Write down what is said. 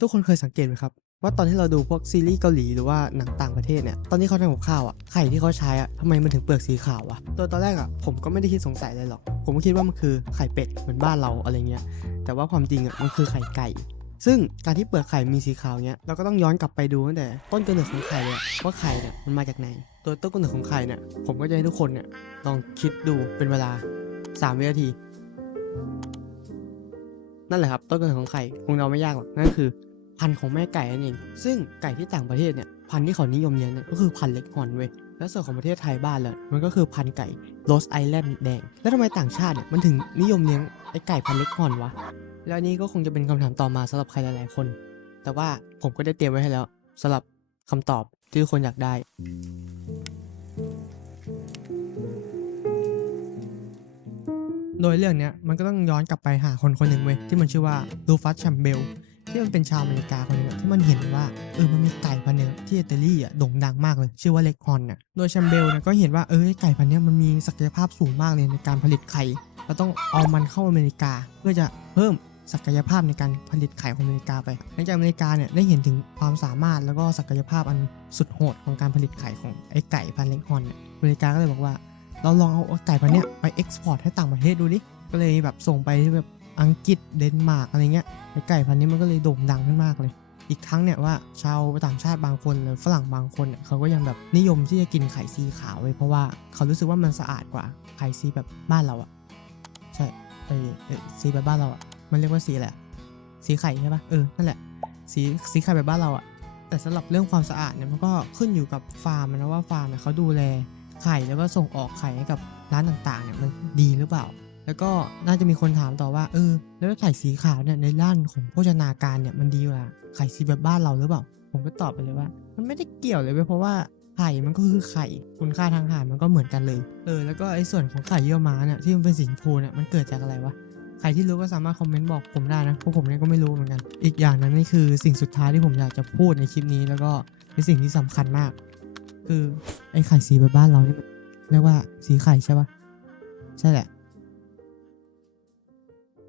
ทุกคนเคยสังเกตไหมครับ ว่าตอนที่เราดูพวกซีรีส์เกาหลีหรือว่าหนังต่างประเทศเนี่ยตอนที่เขาทำกับข้าวอะไข่ที่เขาใช้อะทำไมมันถึงเปลือกสีขาววะตัวตอนแรกอะผมก็ไม่ได้คิดสงสัยเลยหรอกผมก็คิดว่ามันคือไข่เป็ดเหมือนบ้านเราอะไรเงี้ยแต่ว่าความจริงอะมันคือไข่ไก่ซึ่งการที่เปลือกไข่มีสีขาวเนี้ยเราก็ต้องย้อนกลับไปดูตั้งแต่ต้นกำเนิดของไข่เลยว่าไข่เนี่ยมันมาจากไหน ตัวต้นกำเนิดของไข่เนี่ยผมก็จะให้ทุกคนเนี่ยลองคิดดูเป็นเวลา 3 วินาที นั่นแหละครับ ต้นกำเนิดของไข่คงเราไม่ยากหรอกนั่นคือ พันธุ์ของแม่ไก่นั่นเอง ซึ่งไก่ที่ต่างประเทศเนี่ยพันธุ์ที่เขานิยมเลี้ยงเนี่ยก็คือพันธุ์เล็กฮอนเว้ยแล้วส่วนของประเทศไทยบ้านเลยมันก็คือพันธุ์ไก่โรสไอแลนด์แดง แล้วทำไมต่างชาติเนี่ยมันถึงนิยมเลี้ยงไอไก่พันธุ์เล็กฮอนวะ แล้วนี้ก็คงจะเป็นคำถามต่อมาสำหรับใครหลายๆคน แต่ว่าผมก็ได้เตรียมไว้ให้แล้วสำหรับคำตอบที่ทุกคนอยากได้โดยเรื่องเนี้ยมันก็ต้องย้อนกลับไปหาคนคนหนึ่งเว้ยที่มันชื่อว่าลูฟัสแชมเบล ที่มันเป็นชาวอเมริกาคนหนึงที่มันเห็นว่าเออมันมีไก่พันธุ์หนึงที่อิตาลีอะโด่งดังมากเลย ชื่อว่าเล็กฮอนน่ะโดยแชมเบลนี่ยก็เห็นว่าเออไก่พันธุ์นี้มันมีศักยภาพสูงมากเลยในการผลิตไข่เราต้องเอามันเข้าอเมริกา เพื่อจะเพิ่มศักยภาพในการผลิตไข่ของอเมริกาไปหลังจากอเมริกาเนี่ยได้เห็นถึงความสามารถแล้วก็ศักยภาพอันสุดโหดของการผลิตไข่ของไอ้ไก่พันธุ์เล็กฮอนเนี่ยอเมริกาก็เลยบอกว่า เราลองเอาไก่พันธุ์เนี้ยไปเอ็กซ์พอร์ตให้ต่างประเทศดูดิก็เลยแบบส่งไปแบบ อังกฤษเดนมาร์กอะไรเงี้ยไก่พันธุ์นี้มันก็เลยโด่งดังขึ้นมากเลย อีกทั้งเนี่ยว่าชาวต่างชาติบางคนหรือฝรั่งบางคนเนี่ยเขาก็ยังแบบนิยมที่จะกินไข่ซีขาวไว้ยเพราะว่าเขารู้สึกว่ามันสะอาดกว่าไข่ซีแบบบ้านเราอะใช่ไอซีแบบบ้านเราอะมันเรียกว่าสีอะไรอะสีไข่ใช่ปะเออนั่นแหละสีสีไข่แบบบ้านเราอะแต่สำหรับเรื่องความสะอาดเนี่ยมันก็ขึ้นอยู่กับฟาร์มนะว่าฟาร์มเนี่ยเขาดูแลไข่แล้วก็ส่งออกไข่ให้กับร้านต่างๆเนี่ยมันดีหรือเปล่า แล้วก็น่าจะมีคนถามต่อว่าเออแล้วไข่สีขาวเนี่ยในด้านของโภชนาการเนี่ยมันดีกว่าไข่สีแบบบ้านเราหรือเปล่า ผมก็ตอบไปเลยว่า มันไม่ได้เกี่ยวเลยเว้ยเพราะว่าไข่มันก็คือไข่คุณค่าทางอาหารมันก็เหมือนกันเลย เออแล้วก็ไอ้ส่วนของไข่เยี่ยวม้าเนี่ยที่มันเป็นสีชมพูเนี่ยมันเกิดจากอะไรวะใครที่รู้ก็สามารถคอมเมนต์บอกผมได้นะเพราะผมเนี่ยก็ไม่รู้เหมือนกัน อีกอย่างนั้นนี่คือสิ่งสุดท้ายที่ผมอยากจะพูดในคลิปนี้ แล้วก็เป็นสิ่งที่สำคัญมาก คือไอ้ไข่สีแบบบ้านเรานี่มันเรียกว่าสีไข่ใช่ปะใช่แหละ